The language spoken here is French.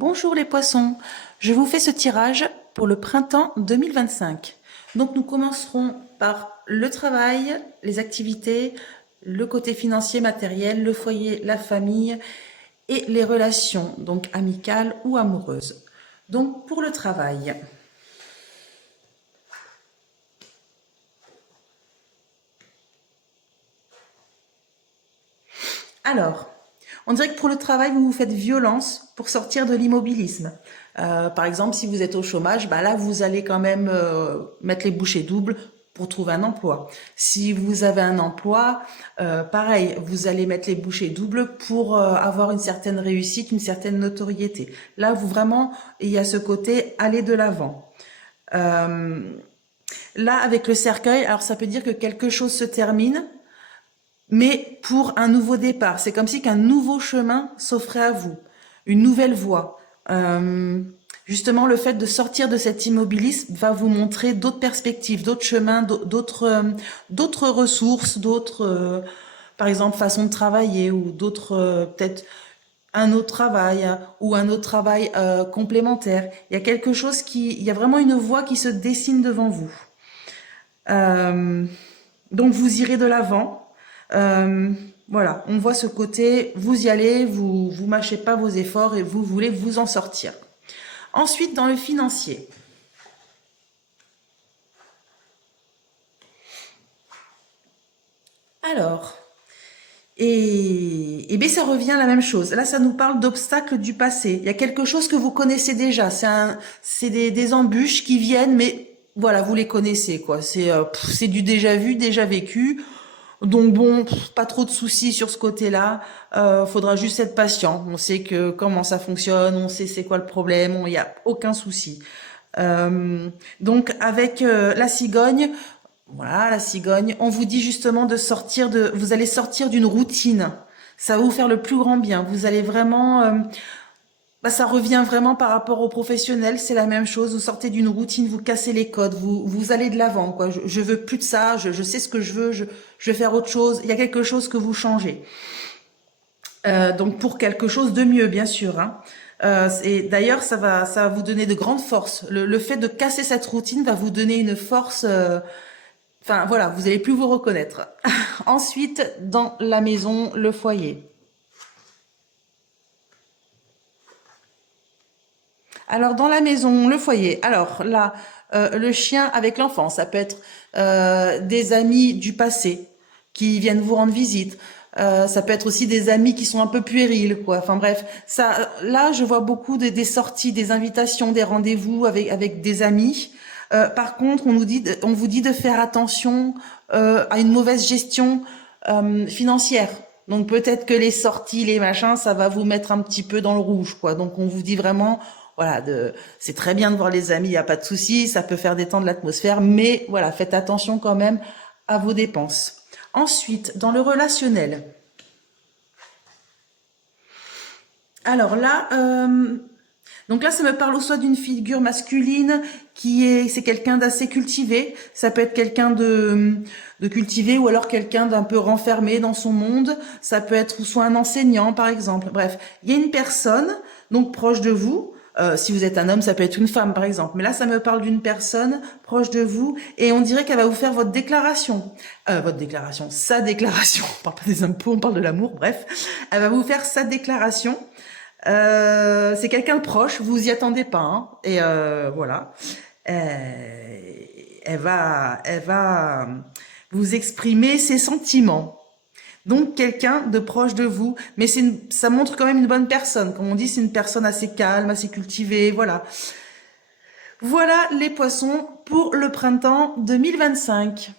Bonjour les poissons, je vous fais ce tirage pour le printemps 2025. Donc nous commencerons par le travail, les activités, le côté financier, matériel, le foyer, la famille et les relations, donc amicales ou amoureuses. Donc pour le travail. Alors, on dirait que pour le travail, vous vous faites violence pour sortir de l'immobilisme. Par exemple, si vous êtes au chômage, bah là, vous allez quand même mettre les bouchées doubles pour trouver un emploi. Si vous avez un emploi, pareil, vous allez mettre les bouchées doubles pour avoir une certaine réussite, une certaine notoriété. Là, vous vraiment, il y a ce côté aller de l'avant. Là, avec le cercueil, alors ça peut dire que quelque chose se termine, mais pour un nouveau départ. C'est comme si qu'un nouveau chemin s'offrait à vous, une nouvelle voie. Justement, le fait de sortir de cet immobilisme va vous montrer d'autres perspectives, d'autres chemins, d'autres ressources, par exemple, façons de travailler ou peut-être un autre travail ou un autre travail complémentaire. Il y a vraiment une voie qui se dessine devant vous. Donc vous irez de l'avant. Euh, voilà, on voit ce côté, vous y allez, vous mâchez pas vos efforts et vous voulez vous en sortir. Ensuite, dans le financier. Alors, et bien ça revient à la même chose. Là, ça nous parle d'obstacles du passé. Il y a quelque chose que vous connaissez déjà. C'est des embûches qui viennent, mais voilà, vous les connaissez, quoi. C'est du déjà vu, déjà vécu. Donc bon, pas trop de soucis sur ce côté-là. Faudra juste être patient. On sait que comment ça fonctionne, on sait c'est quoi le problème, il n'y a aucun souci. Donc avec la cigogne, voilà, la cigogne, on vous dit justement vous allez sortir d'une routine. Ça va vous faire le plus grand bien. Vous allez vraiment, ça revient vraiment par rapport aux professionnels, c'est la même chose. Vous sortez d'une routine, vous cassez les codes, vous allez de l'avant, quoi. Je veux plus de ça, je sais ce que je veux, je vais faire autre chose. Il y a quelque chose que vous changez. Donc pour quelque chose de mieux, bien sûr, hein. Et d'ailleurs, ça va vous donner de grandes forces. Le fait de casser cette routine va vous donner une force. Enfin voilà, vous allez plus vous reconnaître. Ensuite, dans la maison, le foyer. Alors dans la maison, le foyer. Alors là, le chien avec l'enfant, ça peut être des amis du passé qui viennent vous rendre visite. Ça peut être aussi des amis qui sont un peu puérils, quoi. Enfin bref, ça, là, je vois beaucoup des sorties, des invitations, des rendez-vous avec des amis. Par contre, on vous dit de faire attention à une mauvaise gestion financière. Donc peut-être que les sorties, les machins, ça va vous mettre un petit peu dans le rouge, quoi. Donc on vous dit vraiment, voilà, c'est très bien de voir les amis, il n'y a pas de souci, ça peut faire détendre l'atmosphère, mais voilà, faites attention quand même à vos dépenses. Ensuite, dans le relationnel. Alors là, donc là, ça me parle soit d'une figure masculine c'est quelqu'un d'assez cultivé. Ça peut être quelqu'un de cultivé ou alors quelqu'un d'un peu renfermé dans son monde. Ça peut être soit un enseignant, par exemple. Bref, il y a une personne, donc proche de vous. Si vous êtes un homme, ça peut être une femme, par exemple. Mais là, ça me parle d'une personne proche de vous et on dirait qu'elle va vous faire votre déclaration. Sa déclaration. On parle pas des impôts, on parle de l'amour, bref. Elle va vous faire sa déclaration. C'est quelqu'un de proche, vous y attendez pas, hein, et voilà. Elle va vous exprimer ses sentiments. Donc quelqu'un de proche de vous, mais ça montre quand même une bonne personne. Comme on dit, c'est une personne assez calme, assez cultivée, voilà. Voilà les poissons pour le printemps 2025.